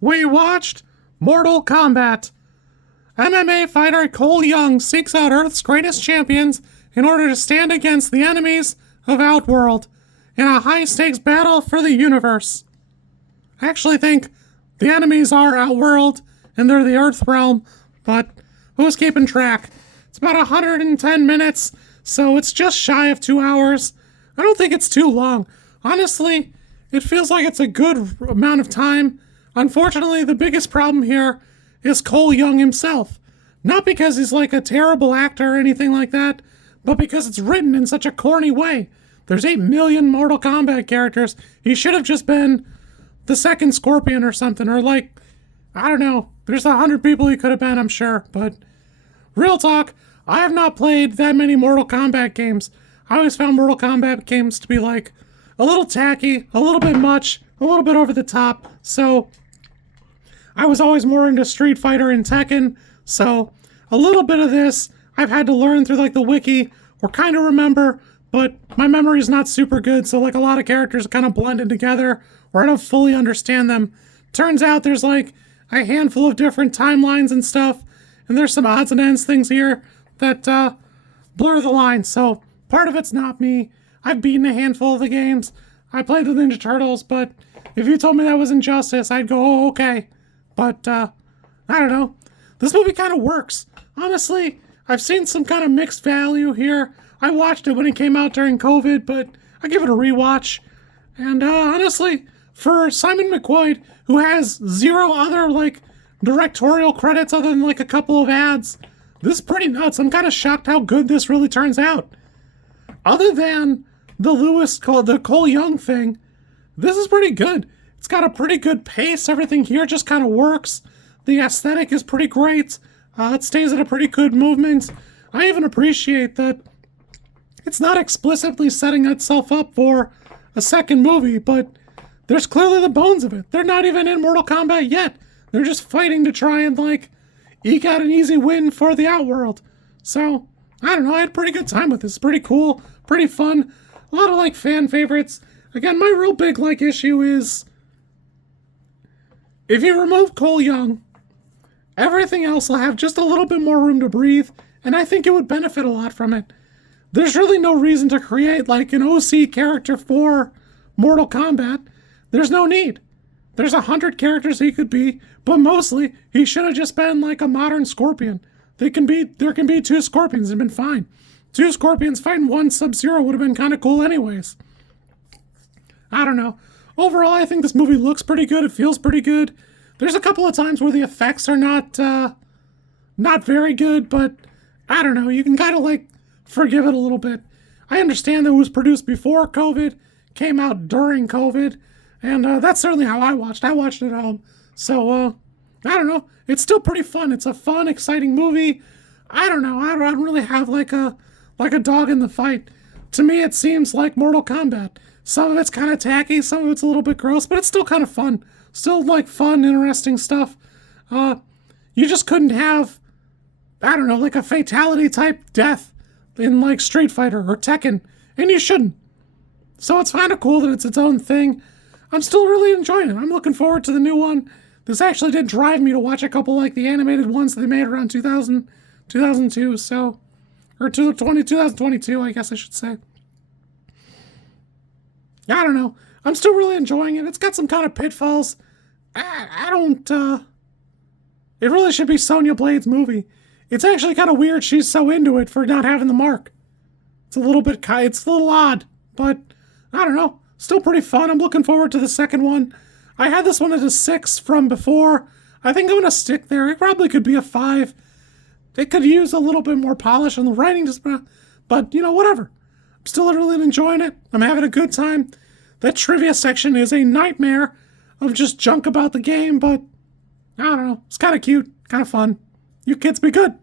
We watched Mortal Kombat. MMA fighter Cole Young seeks out Earth's greatest champions in order to stand against the enemies of Outworld in a high-stakes battle for the universe. I actually think the enemies are Outworld and they're the Earth realm, but who's keeping track? It's about 110 minutes, so it's just shy of 2 hours. I don't think it's too long. Honestly, it feels like it's a good amount of time. Unfortunately, the biggest problem here is Cole Young himself. Not because he's like a terrible actor or anything like that, but because it's written in such a corny way. There's 8 million Mortal Kombat characters. He should have just been the second Scorpion or something, or like, I don't know. There's 100 people he could have been, I'm sure, but real talk, I have not played that many Mortal Kombat games. I always found Mortal Kombat games to be like a little tacky, a little bit much, a little bit over the top, so I was always more into Street Fighter and Tekken, so a little bit of this I've had to learn through like the wiki or kind of remember, but my memory is not super good, so like a lot of characters kind of blended together or I don't fully understand them. Turns out there's like a handful of different timelines and stuff, and there's some odds and ends things here that blur the lines, so part of it's not me. I've beaten a handful of the games. I played the Ninja Turtles, but if you told me that was Injustice, I'd go, oh, okay. But, I don't know. This movie kind of works. Honestly, I've seen some kind of mixed value here. I watched it when it came out during COVID, but I give it a rewatch. And, honestly, for Simon McQuoid, who has zero other, like, directorial credits other than, like, a couple of ads, this is pretty nuts. I'm kind of shocked how good this really turns out. Other than the Cole Young thing, this is pretty good. It's got a pretty good pace. Everything here just kind of works. The aesthetic is pretty great. It stays at a pretty good movement. I even appreciate that it's not explicitly setting itself up for a second movie, but there's clearly the bones of it. They're not even in Mortal Kombat yet. They're just fighting to try and, like, eke out an easy win for the Outworld. So, I don't know, I had a pretty good time with this. It's pretty cool, pretty fun. A lot of, like, fan favorites. Again, my real big, like, issue is if you remove Cole Young, everything else will have just a little bit more room to breathe, and I think it would benefit a lot from it. There's really no reason to create, like, an OC character for Mortal Kombat. There's no need. There's 100 characters he could be, but mostly he should have just been like a modern Scorpion. There can be 2 Scorpions and been fine. 2 Scorpions fighting 1 Sub-Zero would have been kind of cool anyways. I don't know. Overall, I think this movie looks pretty good. It feels pretty good. There's a couple of times where the effects are not very good, but I don't know. You can kind of like forgive it a little bit. I understand that it was produced before COVID, came out during COVID, and that's certainly how I watched. I watched it at home. So, I don't know. It's still pretty fun. It's a fun, exciting movie. I don't know. I don't really have like a dog in the fight. To me, it seems like Mortal Kombat. Some of it's kind of tacky, some of it's a little bit gross, but it's still kind of fun. Still like fun, interesting stuff. You just couldn't have, I don't know, like a fatality type death in like Street Fighter or Tekken, and you shouldn't. So it's kind of cool that it's its own thing. I'm still really enjoying it. I'm looking forward to the new one. This actually did drive me to watch a couple like the animated ones that they made around 2002, so, or 2022, I guess I should say. I don't know. I'm still really enjoying it. It's got some kind of pitfalls. I don't, it really should be Sonya Blade's movie. It's actually kind of weird she's so into it for not having the mark. It's a little odd, but I don't know. Still pretty fun. I'm looking forward to the second one. I had this one at a 6 from before. I think I'm going to stick there. It probably could be a 5. It could use a little bit more polish on the writing, but, you know, whatever. I'm still really enjoying it. I'm having a good time. That trivia section is a nightmare of just junk about the game, but I don't know. It's kind of cute, kind of fun. You kids be good.